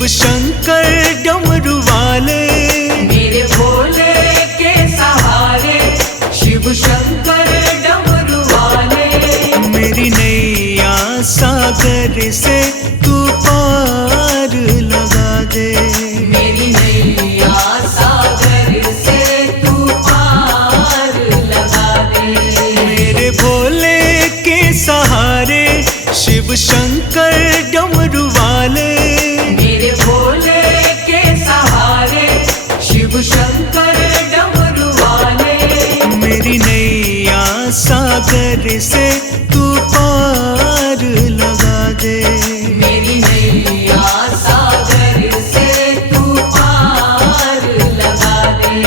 शिव शंकर डमरू वाले, मेरे भोले के सहारे शिव शंकर डमरू वाले। मेरी नैया सागर से तू पार लगा दे, मेरी नैया सागर से तू पार लगा दे। मेरे भोले के सहारे शिव शंकर डमरू वाले, मेरे भोले के सहारे शिव शंकर डमरू वाले। मेरी नैया सागर से तू पार लगा दे, मेरी नैया सागर से तू पार लगा दे।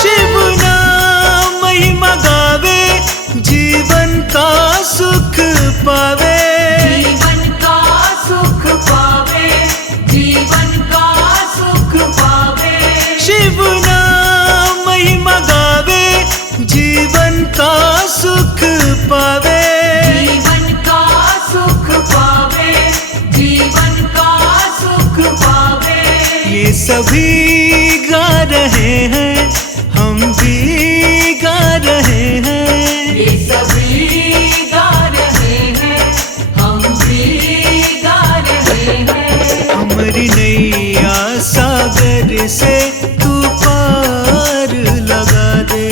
शिव नाम महिमा गावे, जीवन का सुख पावे, जीवन का सुख पावे, जीवन का सुख पावे। शिव नाम महिमा गावे, जीवन का सुख पावे। जीवन का सुख पावे, जीवन का सुख पावे। ये सभी गा रहे हैं, हम भी गा रहे हैं, ये सभी गा रहे हैं, हम भी गा रहे हैं। हमारी नैया सागर से तू पार लगा दे,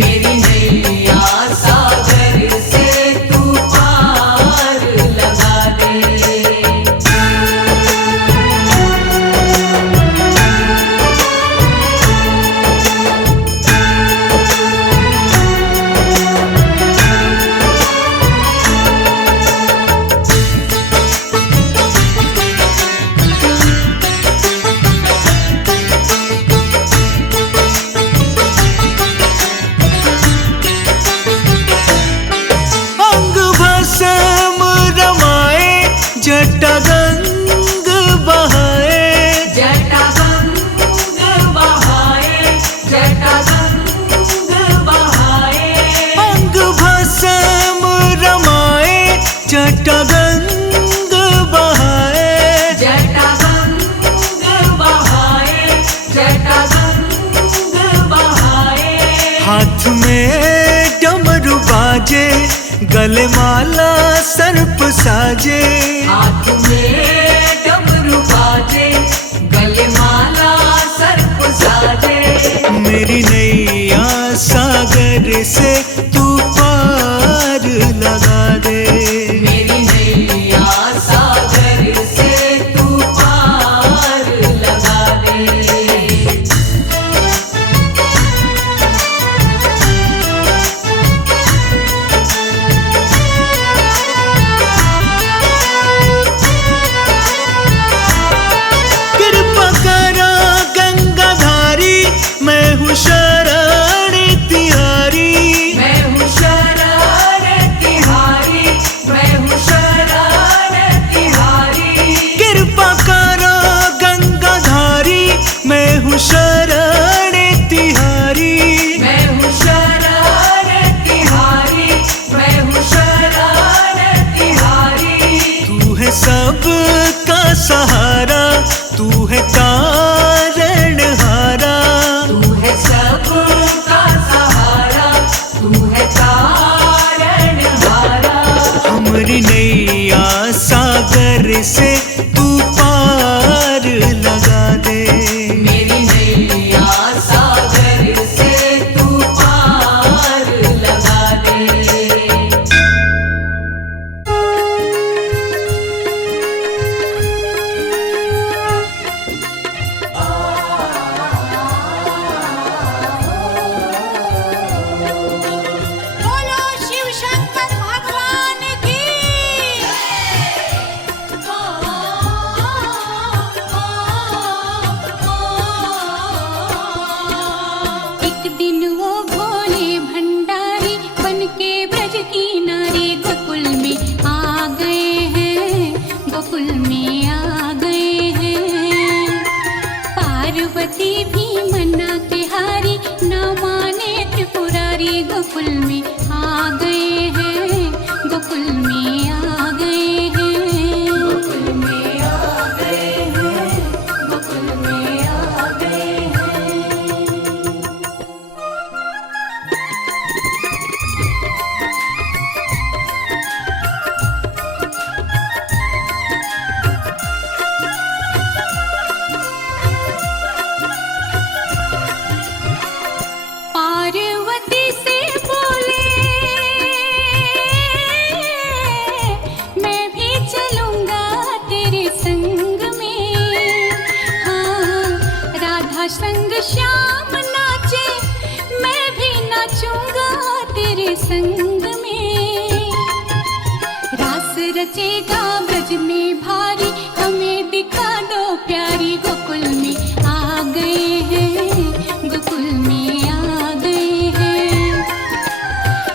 मेरी नैया सागर से तू पार लगा दे। अंग भस्म रमाए, जटा गंग बहाए, जटा गंग बहाए, जटा गंग बहाए। अंग भस्म रमाए, जटा गंग बहाए। जटा गंग बहाए, जटा गंग बहाए। हाथ में डमरू बाजे, गले माला सर्प साजे, हाथ में डमरू बाजे, गले माला सर्प साजे। मेरी नैया सागर से तू पार लगा दे, मेरी नैया सागर से तू पार लगा दे। कृपा करा गंगाधारी, मैं हूँ शरण तिहारी। मैं हूँ शरण तिहारी, मैं हूँ शरण तिहारी। कृपा करो गंगाधारी, मैं हूँ शरण तिहारी। मैं हूँ शरण तिहारी, मैं हूँ शरण तिहारी। तू है सबका सहारा, तू है तारण हारा, तू है सबका सहारा, तू है तारण हारा। हमारी नैया सागर से तू पार लगा दे, मेरी नैया सागर से तू पार लगा दे। बोलो शिव शंकर भगवान की। मचेगा ब्रज में भारी, हमें दिखा दो प्यारी। गोकुल में आ गए हैं, गोकुल में आ गए हैं।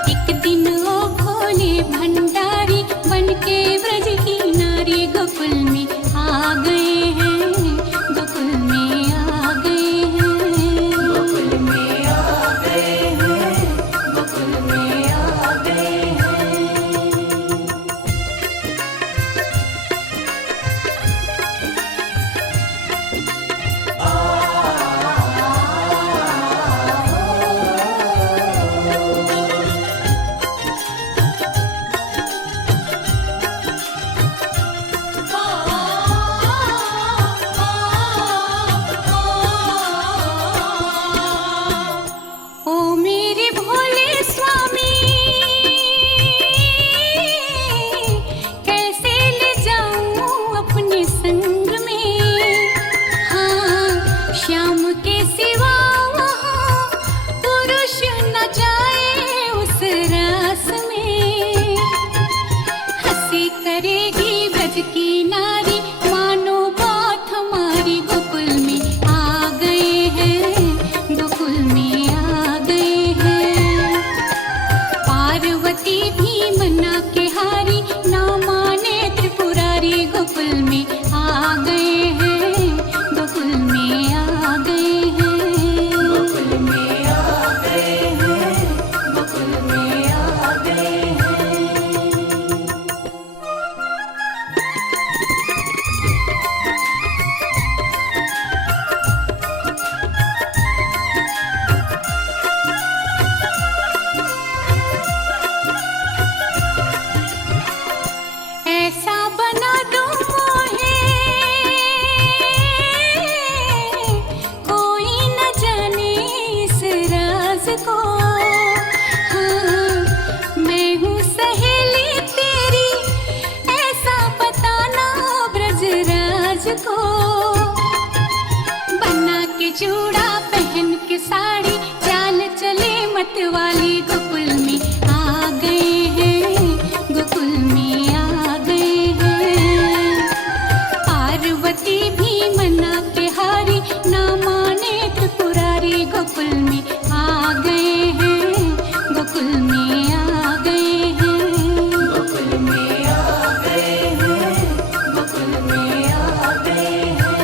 एक दिन ओ भोले भंडारी बनके ब्रज की नारी, गोकुल में आ गए हैं, गोकुल में आ गए हैं। गोकुल में आ गए हैं, गोकुल में आ गए हैं। ओ मेरे भोले स्वामी, कैसे ले जाऊं अपने संग में। हाँ, श्याम के सिवा वहाँ पुरुष न जाए उस रास में। हंसी करेगी ब्रज की नारी, मानो बात हमारी। गोकुल में आ गए हैं, गोकुल में आ गए हैं। पार्वती भी मना के हारी, ना माने त्रिपुरारी। गोकुल में आ गए हैं, गोकुल में आ गए हैं। गोकुल में आ गए हैं, गोकुल में आ गए हैं। ऐसा बना दो मोहे, कोई न जाने इस राज को। हाँ, मैं हूँ सहेली तेरी, ऐसा बताना ब्रजराज को। बना के चूड़ा पहन के साड़ी, चाल चले मतवाली। गोकुल में आ गए हैं, गोकुल में आ गए हैं। पार्वती भी मना के हारी, ना माने त्रिपुरारी। गोकुल में आ गए हैं, गोकुल में आ गए हैं। गोकुल में आ गए हैं, गोकुल में आ गए हैं।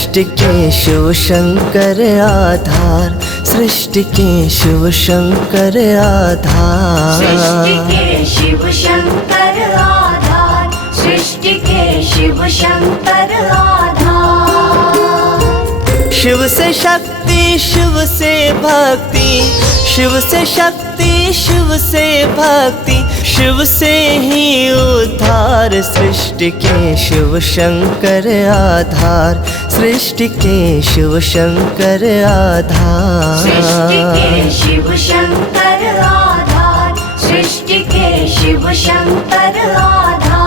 सृष्टि के शिव शंकर आधार, सृष्टि के शिव शंकर आधार। सृष्टि के शिव शंकर आधार, सृष्टि के शिव शंकर आधार। शिव से शक्ति, शिव से भक्ति, शिव से शक्ति, शिव से भक्ति, शिव से ही उद्धार। सृष्टि के शिव शंकर आधार, सृष्टि के शिव शंकर आधार। सृष्टि के शिव शंकर आधार, सृष्टि के शिव शंकर आधार।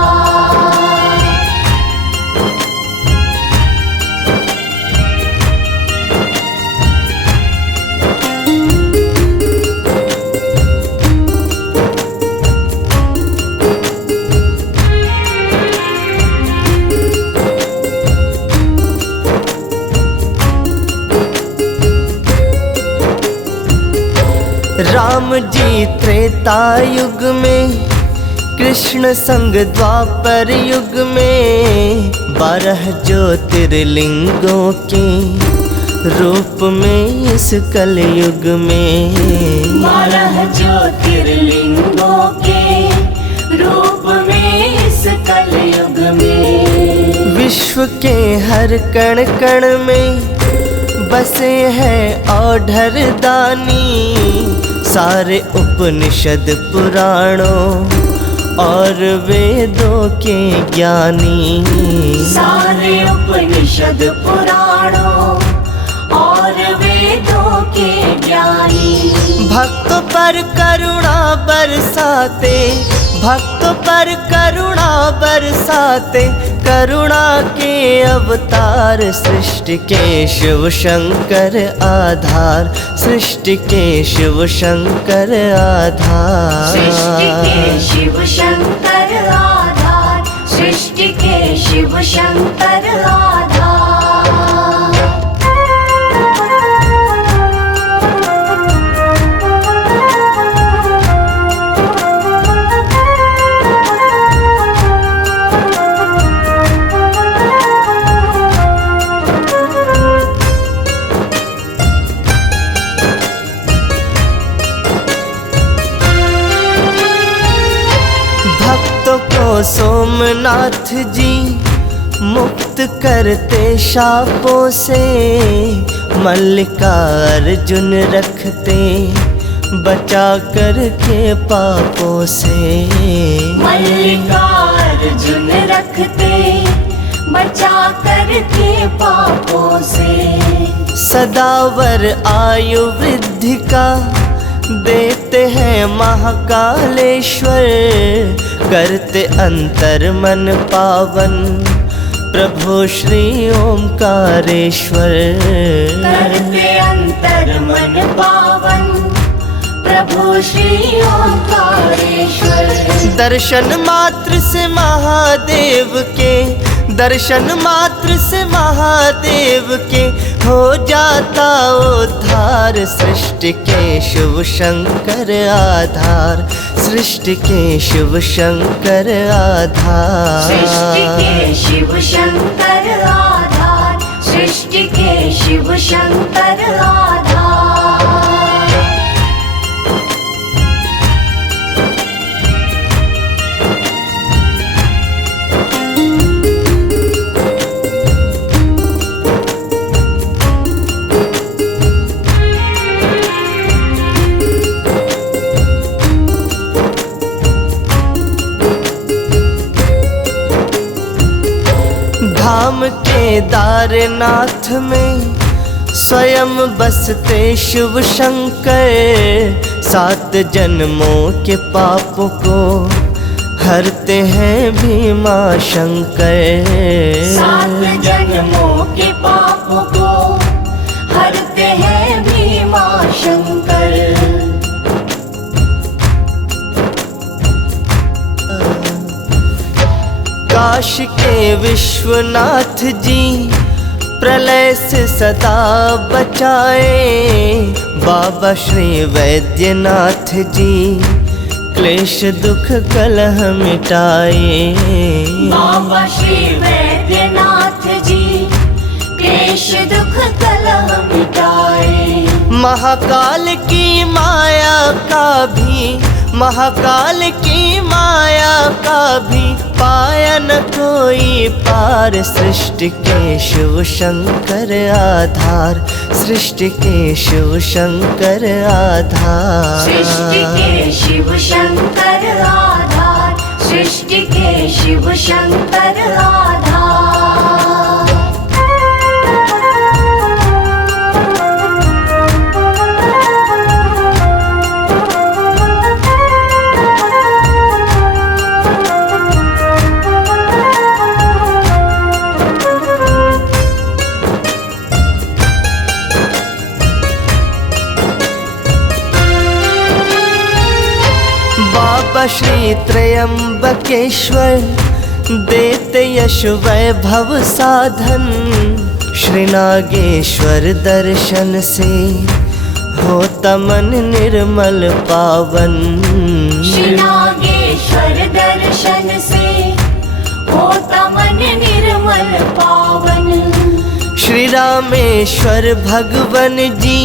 राम जी त्रेता युग में, कृष्ण संग द्वापर युग में, 12 ज्योतिर्लिंगों के रूप में इस कलयुग में। 12 ज्योतिर्लिंगों के रूप में इस कलयुग में। विश्व के हर कण कण में बसे हैं औढ़र दानी, सारे उपनिषद पुराणों और वेदों के ज्ञानी। सारे उपनिषद पुराणों और वेदों के ज्ञानी। भक्तों पर करुणा बरसाते, भक्तों पर करुणा बरसाते, करुणा के अवतार। सृष्टि के शिव शंकर आधार, सृष्टि के शिव शंकर आधार। सृष्टि के शिव शंकर आधार, सृष्टि के शिव शंकर आधार। भक्तों को सोमनाथ जी मुक्त करते शापों से, मल्लिकार्जुन रखते बचा कर के पापों से। मल्लिकार्जुन रखते बचा कर के पापों से। सदावर आयु वृद्धि का देते हैं महाकालेश्वर, करते अंतर मन पावन प्रभु श्री ओमकारेश्वर। करते अंतर मन पावन प्रभु श्री ओमकारेश्वर। दर्शन मात्र से महादेव के, दर्शन मात्र से महादेव के हो जाता उद्धार। सृष्टि के शिव शंकर आधार, सृष्टि के शिव शंकर आधार। सृष्टि के शिव शंकर आधार, सृष्टि के शिव शंकर आधार। धाम केदारनाथ में स्वयं बसते शिव शंकर, 7 जन्मों के पापों को हरते हैं भीमा शंकर। 7 जन्मों के पापों को हरते हैं भीमा शंकर। काशी के विश्वनाथ जी प्रलय से सदा बचाए, बाबा श्री वैद्यनाथ जी क्लेश दुख कलह मिटाए। बाबा श्री वैद्यनाथ जी क्लेश क्लेश दुख कलह मिटाए। महाकाल की माया का भी, महाकाल की माया का भी पाया न कोई पार। सृष्टि के शिव शंकर आधार, सृष्टि के शिव शंकर आधार। सृष्टि के शिव शंकर आधार, सृष्टि के शिव शंकर आधार। बाबा श्री त्रयंबकेश्वर देते यश वैभव साधन। श्री नागेश्वर दर्शन से होता मन निर्मल पावन। श्री नागेश्वर दर्शन से होता मन निर्मल पावन। श्री रामेश्वर भगवन जी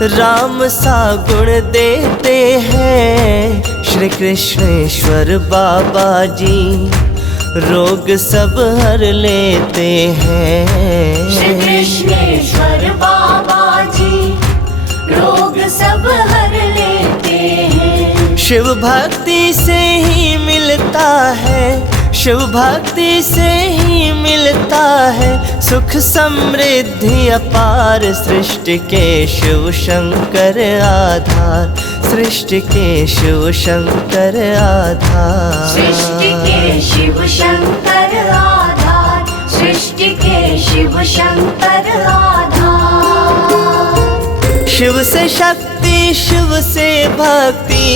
राम सा गुण देते हैं। श्री कृष्णेश्वर बाबा जी रोग सब हर लेते हैं। श्री कृष्णेश्वर बाबा जी रोग सब हर लेते हैं। शिव भक्ति से ही मिलता है, शिव भक्ति से ही मिलता है सुख समृद्धि अपार। सृष्टि के शिव शंकर आधार, सृष्टि के शिव शंकर आधार। सृष्टि के शिव शंकर आधार, सृष्टि के शिव शंकर आधार। शिव से शक्ति, शिव से भक्ति,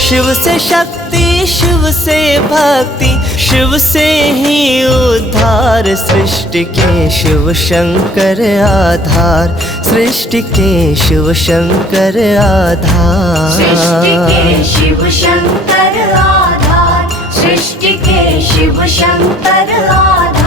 शिव से शक्ति, शिव से भक्ति, शिव से ही उद्धार। सृष्टि के शिव शंकर आधार, सृष्टि के शिव शंकर आधार। सृष्टि के शिव शंकर आधार, सृष्टि के शिव शंकर आधार।